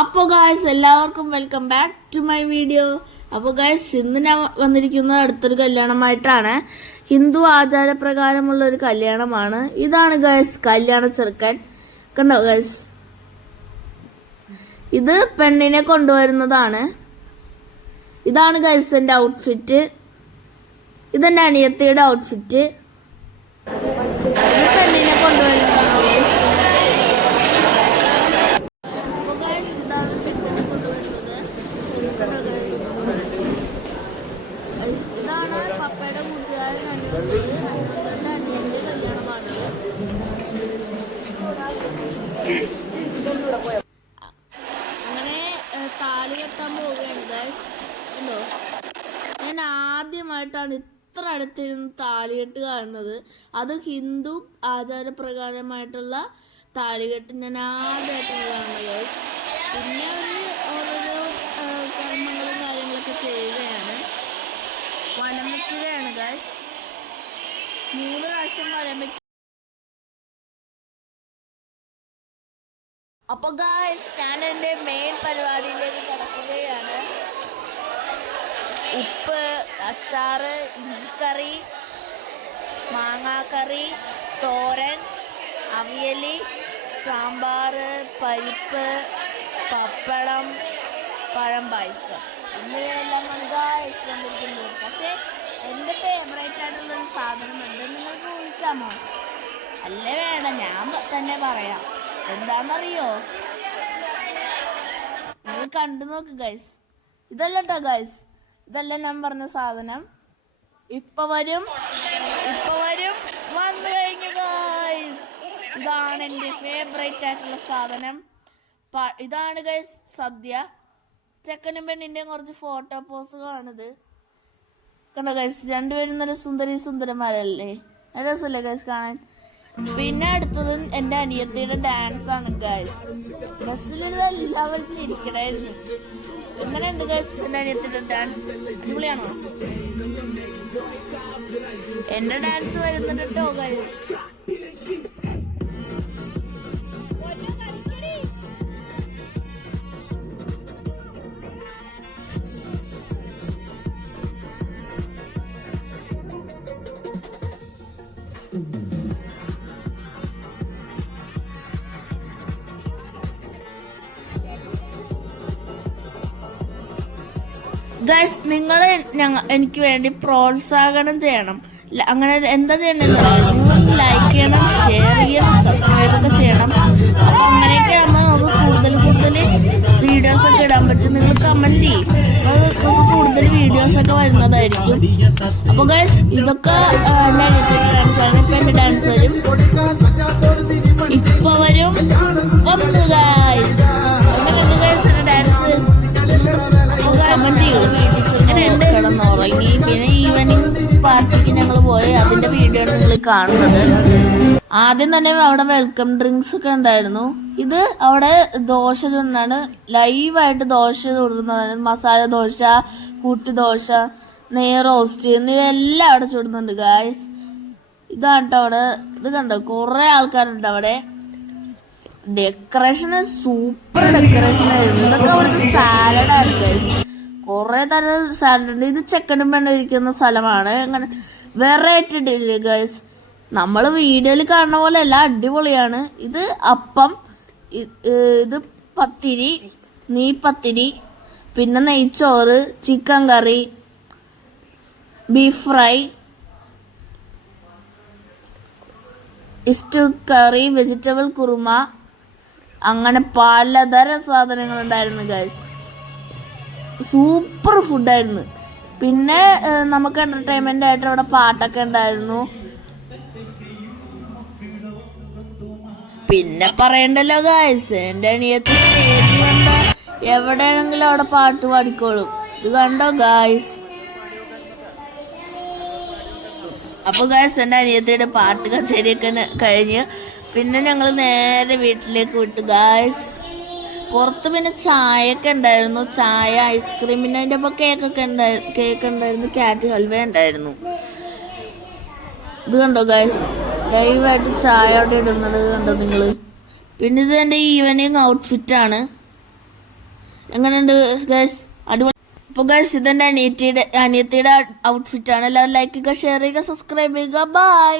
അപ്പോൾ ഗായ്സ് എല്ലാവർക്കും welcome back to my video. അപ്പോൾ ഗായ്സ് ഇന്ന് ഞാൻ വന്നിരിക്കുന്നത് അടുത്തൊരു കല്യാണമായിട്ടാണ്. ഹിന്ദു ആചാരപ്രകാരമുള്ള ഒരു കല്യാണമാണ്. ഇതാണ് ഗായ്സ് കല്യാണ ചെറുക്കൻ. കണ്ടോ ഗായ്സ്, ഇത് പെണ്ണിനെ കൊണ്ടുവരുന്നതാണ്. ഇതാണ് ഗായ്സ് എൻ്റെ ഔട്ട്ഫിറ്റ്. ഇതെൻ്റെ അനിയത്തിയുടെ ഔട്ട്ഫിറ്റ്. പെണ്ണിനെ കൊണ്ടുവരുന്നതാണ്. ഇതാണ് പപ്പയുടെ കൂട്ടുകാരൻ അനിയന്റെ കല്യാണമാണ്. അങ്ങനെ താലി കെട്ടാൻ പോവുകയാണ് ഗൈസ്. എന്തോ ഞാൻ ആദ്യമായിട്ടാണ് ഇത്ര അടുത്തിരുന്ന് താലികെട്ട് കാണുന്നത്. അത് ഹിന്ദു ആചാരപ്രകാരമായിട്ടുള്ള താലികെട്ട് ഞാൻ ആദ്യമായിട്ടാണ് കാണുന്നത് ഗൈസ്. പിന്നെ ഓരോരോ കർമ്മങ്ങളും കാര്യങ്ങളൊക്കെ ചെയ്യുകയാണ്. വലം വയ്ക്കുകയാണ് ഗൈസ്. 3 പ്രാവശ്യം വലം വയ്ക്കുക. അപ്പോൾ ഗൈസ് ഞാൻ എൻ്റെ മെയിൻ പരിപാടിയിലേക്ക് കിടക്കുകയാണ്. ഉപ്പ്, അച്ചാറ്, ഇഞ്ചിക്കറി, മാങ്ങാക്കറി, തോരൻ, അവിയൽ, സാമ്പാർ, പരിപ്പ്, പപ്പടം, പഴം പായസം എന്നിവയെല്ലാം ഇഷ്ടപ്പെട്ടിരിക്കുന്നത്. പക്ഷേ എൻ്റെ ഫേവറേറ്റ് ആയിട്ടുള്ളൊരു സാധനം എന്തെന്ന് നിങ്ങൾക്ക് ഊഹിക്കാമോ? അല്ലേ വേണ്ട, ഞാൻ തന്നെ പറയാം. എന്താണെന്നറിയോ? നിങ്ങൾ കണ്ടു നോക്ക് ഗൈസ്. ഇതല്ല കേട്ടോ ഗൈസ്, ഇതല്ല ഞാൻ പറഞ്ഞ സാധനം. ഇപ്പൊ വരും വന്നു കഴിഞ്ഞു ഗൈസ്. ഇതാണ് എൻ്റെ ഫേവറേറ്റ് ആയിട്ടുള്ള സാധനം. ഇതാണ് ഗൈസ് സദ്യ. ചെക്കനും പെണ്ണിൻ്റെയും കുറച്ച് ഫോട്ടോ പോസുകളാണിത്. കണ്ടോ ഗൈസ്, രണ്ടുപേരും നല്ല സുന്ദരന്മാരല്ലേ? നല്ല രസമല്ലേ ഗൈസ് കാണാൻ? പിന്നെ അടുത്തത് എൻ്റെ അനിയത്തിയുടെ ഡാൻസ് ആണ് ഗൈസ്. ബസ്സിലിരുന്ന് എല്ലാവരും ചിരിക്കണായിരുന്നു. എങ്ങനെയുണ്ട് ഗൈസ് എൻ്റെ അനിയത്തിയുടെ ഡാൻസ്? അടിപൊളിയാണോ? എൻ്റെ ഡാൻസ് വരുന്നുണ്ട് കേട്ടോ ഗൈസ്. ഗൈസ്, നിങ്ങൾ എനിക്ക് വേണ്ടി പ്രോത്സാഹനം ചെയ്യണം. അങ്ങനെ എന്താ ചെയ്യണമെന്ന് ലൈക്ക് ചെയ്യണം, ഷെയർ ചെയ്യണം, സബ്സ്ക്രൈബ് ഒക്കെ ചെയ്യണം. അപ്പം അങ്ങനെയൊക്കെ ആകുമ്പോൾ നമുക്ക് കൂടുതൽ വീഡിയോസൊക്കെ ഇടാൻ പറ്റും. നിങ്ങൾ കമൻറ്റ് ചെയ്യും, കൂടുതൽ വീഡിയോസൊക്കെ വരുന്നതായിരിക്കും. അപ്പോൾ ഗൈസ് ഇതൊക്കെ എൻ്റെ ഡാൻസാണ്. ഇപ്പം എൻ്റെ ഡാൻസ് വരും, ഇപ്പോൾ വരും. വന്നു ഗൈസ്, അങ്ങനെയുണ്ട് ഗൈസ് എൻ്റെ ഡാൻസ്. കമൻറ്റ് ചെയ്യും. കിടന്നുറങ്ങി. പിന്നെ ഈവനിങ് പാർട്ടിക്ക് ഞങ്ങൾ പോയി. അതിൻ്റെ വീഡിയോ ആണ് നിങ്ങൾ കാണുന്നത്. ആദ്യം തന്നെ അവിടെ വെൽക്കം ഡ്രിങ്ക്സ് ഒക്കെ ഉണ്ടായിരുന്നു. ഇത് അവിടെ ദോശ ചുടുന്നതാണ്. ലൈവായിട്ട് ദോശ ചുടുന്നതാണ്. മസാല ദോശ, കൂട്ടി ദോശ, നെയ് റോസ്റ്റ് എന്നിവയെല്ലാം അവിടെ ചുടുന്നുണ്ട് ഗായ്സ്. ഇതാണ് കേട്ടോ അവിടെ. ഇത് കണ്ടോ, കുറേ ആൾക്കാരുണ്ട് അവിടെ. ഡെക്കറേഷന് സൂപ്പർ ഡെക്കറേഷൻ ആയിരുന്നു. ഇതൊക്കെ അവിടുത്തെ സാലഡാണ് ഗായ്സ്. കുറേ തരം സാലഡ് ഉണ്ട്. ഇത് ചെക്കനും പെണ്ണും ഇരിക്കുന്ന സ്ഥലമാണ്. അങ്ങനെ വെറൈറ്റി ഡില്ലേ ഗൈസ്. നമ്മൾ വീഡിയോയിൽ കാണുന്ന പോലെ അല്ല, അടിപൊളിയാണ്. ഇത് അപ്പം, ഇത് പത്തിരി, നെയ്പത്തിരി, പിന്നെ നെയ്ച്ചോറ്, ചിക്കൻ കറി, ബീഫ് ഫ്രൈ, സ്റ്റൂ കറി, വെജിറ്റബിൾ കുറുമ, അങ്ങനെ പലതരം സാധനങ്ങളുണ്ടായിരുന്നു ഗൈസ്. സൂപ്പർ ഫുഡായിരുന്നു. പിന്നെ നമുക്ക് എൻ്റർടൈൻമെൻ്റ് ആയിട്ട് അവിടെ പാട്ടൊക്കെ ഉണ്ടായിരുന്നു. പിന്നെ പറയണ്ടല്ലോ ഗായ്സ്, എൻ്റെ അനിയത്തി സ്റ്റേജിൽ കണ്ട എവിടെയാണെങ്കിലും അവിടെ പാട്ട് പാടിക്കോളും. ഇത് കണ്ടോ ഗായ്സ്? അപ്പോൾ ഗായ്സ് എൻ്റെ അനിയത്തിയുടെ പാട്ട് കച്ചേരിയൊക്കെ കഴിഞ്ഞ് പിന്നെ ഞങ്ങൾ നേരെ വീട്ടിലേക്ക് വിട്ടു ഗായ്സ്. പുറത്ത് പിന്നെ ചായയൊക്കെ ഉണ്ടായിരുന്നു. ചായ, ഐസ്ക്രീമിൻ്റെ അതിൻ്റെ ഒപ്പം കേക്ക് ഉണ്ടായിരുന്നു. ക്യാറ്റ് ഹൽവ ഉണ്ടായിരുന്നു. ഇത് കണ്ടോ ഗൈസ്, ലൈവായിട്ട് ചായ അവിടെ ഇടുന്നത് കണ്ടോ നിങ്ങൾ? പിന്നെ ഇത് എൻ്റെ ഈവനിങ് ഔട്ട്ഫിറ്റാണ്. എങ്ങനെയുണ്ട് ഗൈസ്? അടിപൊളി. അപ്പോൾ ഗൈസ് ഇതെൻ്റെ അനിയത്തിയുടെ ഔട്ട്ഫിറ്റാണ്. എല്ലാവരും ലൈക്ക് ചെയ്യുക, ഷെയർ ചെയ്യുക, സബ്സ്ക്രൈബ് ചെയ്യുക. ബൈ.